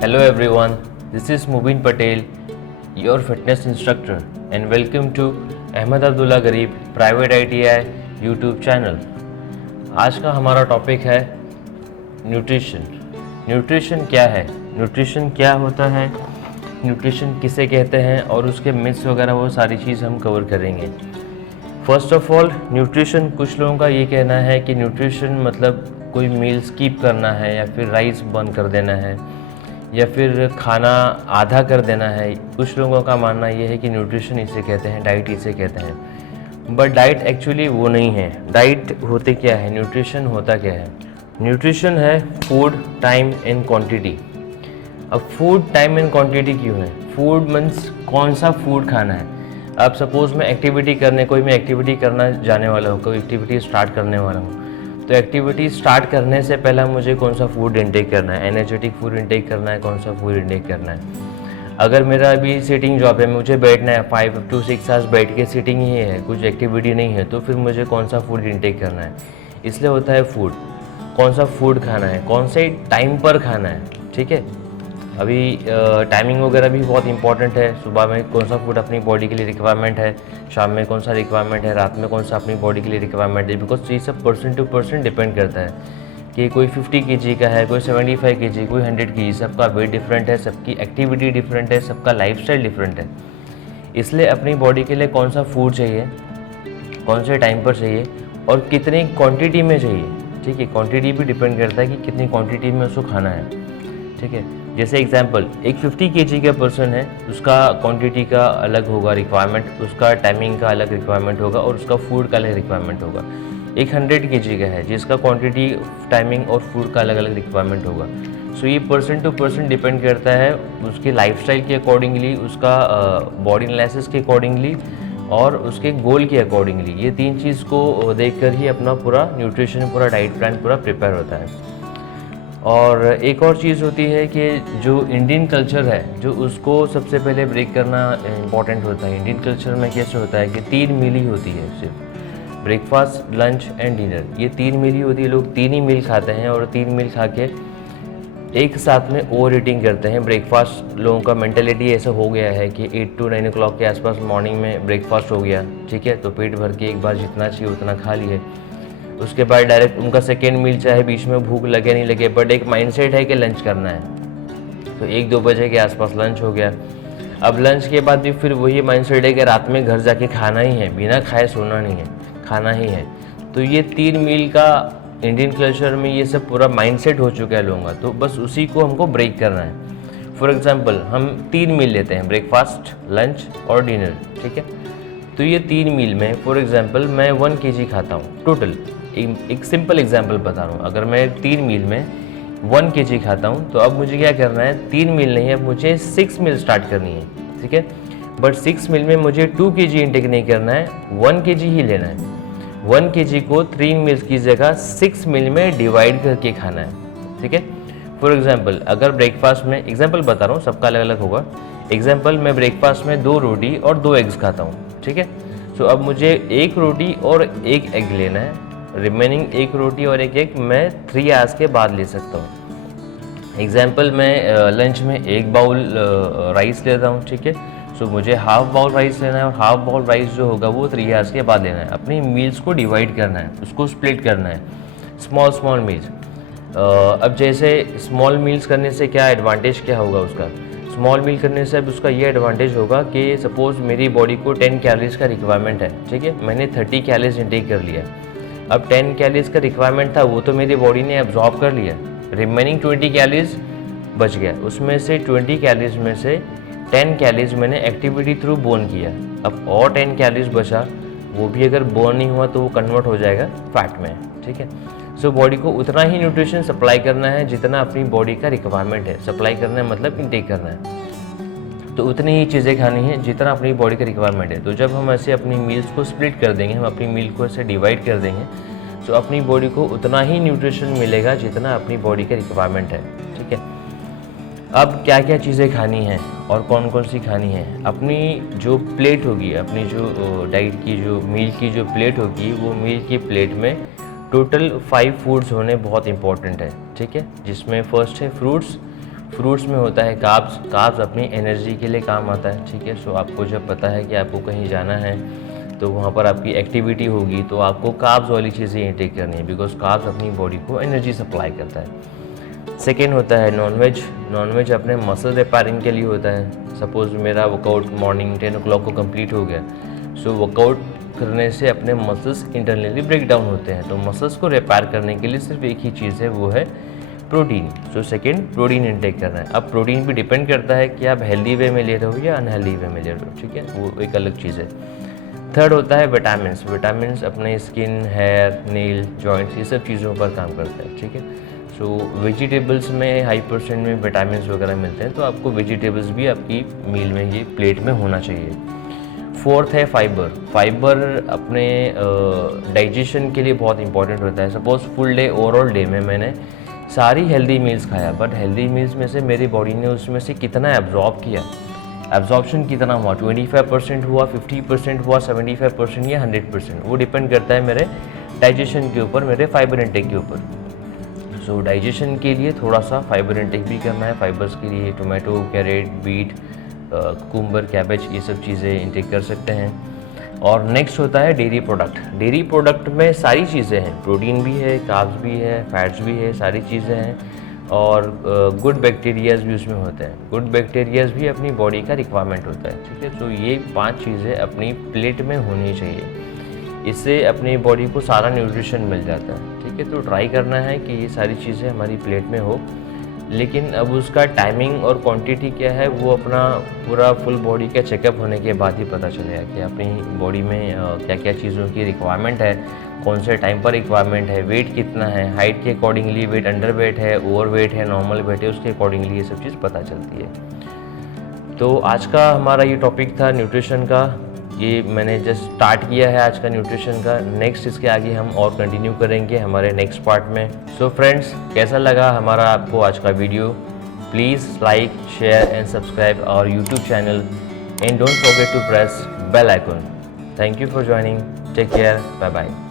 Hello everyone, this is Mubin Patel, your fitness instructor, and welcome to Ahmad Abdullah गरीब private ITI YouTube channel. आज का हमारा topic है nutrition. Nutrition क्या है, न्यूट्रिशन क्या होता है, न्यूट्रिशन किसे कहते हैं और उसके मिथ्स वगैरह वो सारी चीज़ हम कवर करेंगे। फर्स्ट ऑफ ऑल न्यूट्रिशन, कुछ लोगों का ये कहना है कि न्यूट्रिशन मतलब कोई मील स्किप करना है या फिर राइस बंद कर देना है या फिर खाना आधा कर देना है। कुछ लोगों का मानना ये है कि न्यूट्रिशन इसे कहते हैं, डाइट इसे कहते हैं, बट डाइट एक्चुअली वो नहीं है। डाइट होते क्या है, न्यूट्रिशन होता क्या है? न्यूट्रिशन है फूड, टाइम एंड क्वांटिटी। अब फूड, टाइम एंड क्वांटिटी क्यों है? फूड मीन्स कौन सा फूड खाना है। अब सपोज़ मैं एक्टिविटी करना जाने वाला हूँ, कोई एक्टिविटी स्टार्ट करने वाला हूँ, तो एक्टिविटी स्टार्ट करने से पहला मुझे कौन सा फूड इंटेक करना है, एनर्जेटिक फूड इंटेक करना है, कौन सा फूड इंटेक करना है। अगर मेरा अभी सिटिंग जॉब है, मुझे बैठना है 5 to 6 आवर्स बैठ के सिटिंग ही है, कुछ एक्टिविटी नहीं है, तो फिर मुझे कौन सा फूड इंटेक करना है। इसलिए होता है फूड, कौन सा फूड खाना है, कौन से टाइम पर खाना है। ठीक है, अभी टाइमिंग वगैरह भी बहुत इंपॉर्टेंट है। सुबह में कौन सा फूड अपनी बॉडी के लिए रिक्वायरमेंट है, शाम में कौन सा रिक्वायरमेंट है, रात में कौन सा अपनी बॉडी के लिए रिक्वायरमेंट है। बिकॉज ये सब पर्सन टू पर्सन डिपेंड करता है कि कोई 50 kg का है, कोई 75 kg, कोई 100 kg, सबका वेट डिफरेंट है, सबकी एक्टिविटी डिफरेंट है, सबका लाइफस्टाइल डिफरेंट है। इसलिए अपनी बॉडी के लिए कौन सा फूड चाहिए, कौन से टाइम पर चाहिए और कितनी क्वांटिटी में चाहिए। ठीक है, क्वांटिटी भी डिपेंड करता है कि कितनी क्वांटिटी में उसको खाना है। ठीक है, जैसे एग्जांपल, एक 50 kg का पर्सन है, उसका क्वांटिटी का अलग होगा रिक्वायरमेंट, उसका टाइमिंग का अलग रिक्वायरमेंट होगा और उसका फूड का अलग रिक्वायरमेंट होगा। एक 100 kg का है, जिसका क्वांटिटी, टाइमिंग और फूड का अलग अलग रिक्वायरमेंट होगा। सो ये पर्सन टू पर्सन डिपेंड करता है, उसके लाइफस्टाइल के अकॉर्डिंगली, उसका बॉडी एनालिसिस के अकॉर्डिंगली और उसके गोल के अकॉर्डिंगली। ये तीन चीज़ को देखकर ही अपना पूरा न्यूट्रिशन, पूरा डाइट प्लान पूरा प्रिपेयर होता है। और एक और चीज़ होती है कि जो इंडियन कल्चर है, जो उसको सबसे पहले ब्रेक करना इम्पॉर्टेंट होता है। इंडियन कल्चर में कैसे होता है कि 3 मील ही होती है, सिर्फ ब्रेकफास्ट, लंच एंड डिनर, ये 3 मील ही होती है। लोग 3 ही मील खाते हैं और 3 मील खा के एक साथ में ओवर ईटिंग करते हैं। ब्रेकफास्ट, लोगों का मेंटेलिटी ऐसा हो गया है कि 8 to 9 o'clock के आसपास मॉर्निंग में ब्रेकफास्ट हो गया। ठीक है, तो पेट भर के एक बार जितना चाहिए उतना खा लिए। उसके बाद डायरेक्ट उनका सेकेंड मील, चाहे बीच में भूख लगे नहीं लगे, बट एक माइंडसेट है कि लंच करना है, तो 1-2 बजे के आसपास लंच हो गया। अब लंच के बाद भी फिर वही माइंडसेट है कि रात में घर जाके खाना ही है, बिना खाए सोना नहीं है, खाना ही है। तो ये 3 मील का इंडियन कल्चर में ये सब पूरा माइंडसेट हो चुका है लोगों का, तो बस उसी को हमको ब्रेक करना है। फॉर एग्जाम्पल, हम 3 मील लेते हैं, ब्रेकफास्ट, लंच और डिनर। ठीक है, तो ये 3 मील में फॉर एग्जाम्पल मैं 1 kg खाता हूँ टोटल। एक सिंपल एग्जांपल बता रहा हूँ, अगर मैं 3 मील में 1 kg खाता हूँ, तो अब मुझे क्या करना है, 3 मील नहीं, अब मुझे 6 मील स्टार्ट करनी है। ठीक है, बट 6 मील में मुझे 2 kg इंटेक नहीं करना है, 1 kg ही लेना है। 1 kg को 3 मील की जगह 6 मील में डिवाइड करके खाना है। ठीक है, फॉर एग्जाम्पल, अगर ब्रेकफास्ट में, एग्जाम्पल बता रहा हूँ, सबका अलग अलग होगा। एग्जाम्पल, मैं ब्रेकफास्ट में 2 रोटी और 2 एग्स खाता हूँ। ठीक है, सो अब मुझे 1 रोटी और 1 एग लेना है। रिमेनिंग 1 रोटी और 1 एग मैं 3 आवर्स के बाद ले सकता हूँ। एग्जाम्पल, मैं लंच में 1 बाउल राइस लेता हूँ। ठीक है, सो मुझे हाफ बाउल राइस लेना है और हाफ बाउल राइस जो होगा वो 3 आवर्स के बाद लेना है। अपनी मील्स को डिवाइड करना है, उसको स्प्लिट करना है, स्मॉल मील्स। अब जैसे स्मॉल मील्स करने से क्या एडवांटेज क्या होगा उसका? स्मॉल मील करने से अब उसका ये एडवांटेज होगा कि सपोज़ मेरी बॉडी को 10 कैलोरीज का रिक्वायरमेंट है। ठीक है, मैंने 30 कैलोरीज इंटेक कर लिया। अब 10 कैलोरीज का रिक्वायरमेंट था, वो तो मेरी बॉडी ने एब्जॉर्ब कर लिया। रिमेनिंग 20 कैलोरीज बच गया, उसमें से 20 कैलोरीज में से 10 कैलोरीज मैंने एक्टिविटी थ्रू बर्न किया। अब और 10 कैलोरीज बचा, वो भी अगर बर्न नहीं हुआ तो वो कन्वर्ट हो जाएगा फैट में। ठीक है, सो बॉडी को उतना ही न्यूट्रिशन सप्लाई करना है जितना अपनी बॉडी का रिक्वायरमेंट है। सप्लाई करना है मतलब इंटेक करना है, तो उतनी ही चीज़ें खानी है जितना अपनी बॉडी का रिक्वायरमेंट है। तो जब हम ऐसे अपनी मील्स को स्प्लिट कर देंगे, हम अपनी मील को ऐसे डिवाइड कर देंगे, तो अपनी बॉडी को उतना ही न्यूट्रिशन मिलेगा जितना अपनी बॉडी का रिक्वायरमेंट है। ठीक है, अब क्या क्या चीज़ें खानी हैं और कौन कौन सी खानी है। अपनी जो प्लेट होगी, अपनी जो डाइट की, जो मील की जो प्लेट होगी, वो मील की प्लेट में टोटल 5 फूड्स होने बहुत इंपॉर्टेंट है। ठीक है, जिसमें फर्स्ट है फ्रूट्स, फ्रूट्स में होता है कार्ब्स। कार्ब्स अपनी एनर्जी के लिए काम आता है, ठीक है। सो आपको जब पता है कि आपको कहीं जाना है तो वहाँ पर आपकी एक्टिविटी होगी, तो आपको कार्ब्स वाली चीज़ें इंटेक करनी है, बिकॉज कार्ब्स अपनी बॉडी को एनर्जी सप्लाई करता है। सेकेंड होता है नॉनवेज। नॉनवेज अपने मसल रिपेयरिंग के लिए होता है। सपोज़ मेरा वर्कआउट मॉर्निंग 10 o'clock को कंप्लीट हो गया, सो वर्कआउट करने से अपने मसल्स इंटरनली ब्रेक डाउन होते हैं, तो मसल्स को रिपेयर करने के लिए सिर्फ एक ही चीज़ है, वो है protein. So second, protein intake करना है। अब प्रोटीन भी डिपेंड करता है कि आप हेल्दी वे में ले रहे हो या अनहेल्दी वे में ले रहे हो, ठीक है, वो एक अलग चीज़ है। थर्ड होता है विटामिन्स। विटामिन्स अपने स्किन, हेयर, नेल, जॉइंट्स, ये सब चीज़ों पर काम करते हैं, ठीक है। सो वेजिटेबल्स में हाई परसेंट में विटामिन्स वगैरह मिलते हैं, तो आपको वेजिटेबल्स भी आपकी मील में, ये प्लेट में होना चाहिए। फोर्थ है फाइबर। फाइबर अपने डाइजेशन के लिए बहुत इंपॉर्टेंट होता है। Suppose full day, overall day में मैंने सारी हेल्दी मील्स खाया, बट हेल्दी मील्स में से मेरी बॉडी ने उसमें से कितना एब्जॉर्ब किया, एब्जॉर्प्शन कितना हुआ, 25% हुआ, 50% हुआ, 75% या 100%, वो डिपेंड करता है मेरे डाइजेशन के ऊपर, मेरे फाइबर इंटेक के ऊपर। सो डाइजेशन के लिए थोड़ा सा फाइबर इंटेक भी करना है। फाइबर्स के लिए tomato, carrot, beet, cucumber, cabbage, ये सब चीज़ें इंटेक कर सकते हैं। और नेक्स्ट होता है डेयरी प्रोडक्ट। डेयरी प्रोडक्ट में सारी चीज़ें हैं, प्रोटीन भी है, कार्ब्स भी है, फैट्स भी है, सारी चीज़ें हैं, और गुड बैक्टीरियाज भी उसमें होते हैं। गुड बैक्टीरियाज भी अपनी बॉडी का रिक्वायरमेंट होता है, ठीक है। तो ये 5 चीज़ें अपनी प्लेट में होनी चाहिए, इससे अपनी बॉडी को सारा न्यूट्रिशन मिल जाता है, ठीक है। तो ट्राई करना है कि ये सारी चीज़ें हमारी प्लेट में हो, लेकिन अब उसका टाइमिंग और क्वांटिटी क्या है वो अपना पूरा फुल बॉडी का चेकअप होने के बाद ही पता चलेगा कि अपनी बॉडी में क्या क्या चीज़ों की रिक्वायरमेंट है, कौन से टाइम पर रिक्वायरमेंट है, वेट कितना है, हाइट के अकॉर्डिंगली वेट, अंडर वेट है, ओवर वेट है, नॉर्मल वेट है, उसके अकॉर्डिंगली ये सब चीज़ पता चलती है। तो आज का हमारा ये टॉपिक था न्यूट्रिशन का। ये मैंने जस्ट स्टार्ट किया है आज का न्यूट्रिशन का। नेक्स्ट इसके आगे हम और कंटिन्यू करेंगे हमारे नेक्स्ट पार्ट में। सो फ्रेंड्स, कैसा लगा हमारा आपको आज का video? Please like, share and subscribe our YouTube channel and don't forget to press bell icon. Thank you for joining. Take care, bye bye.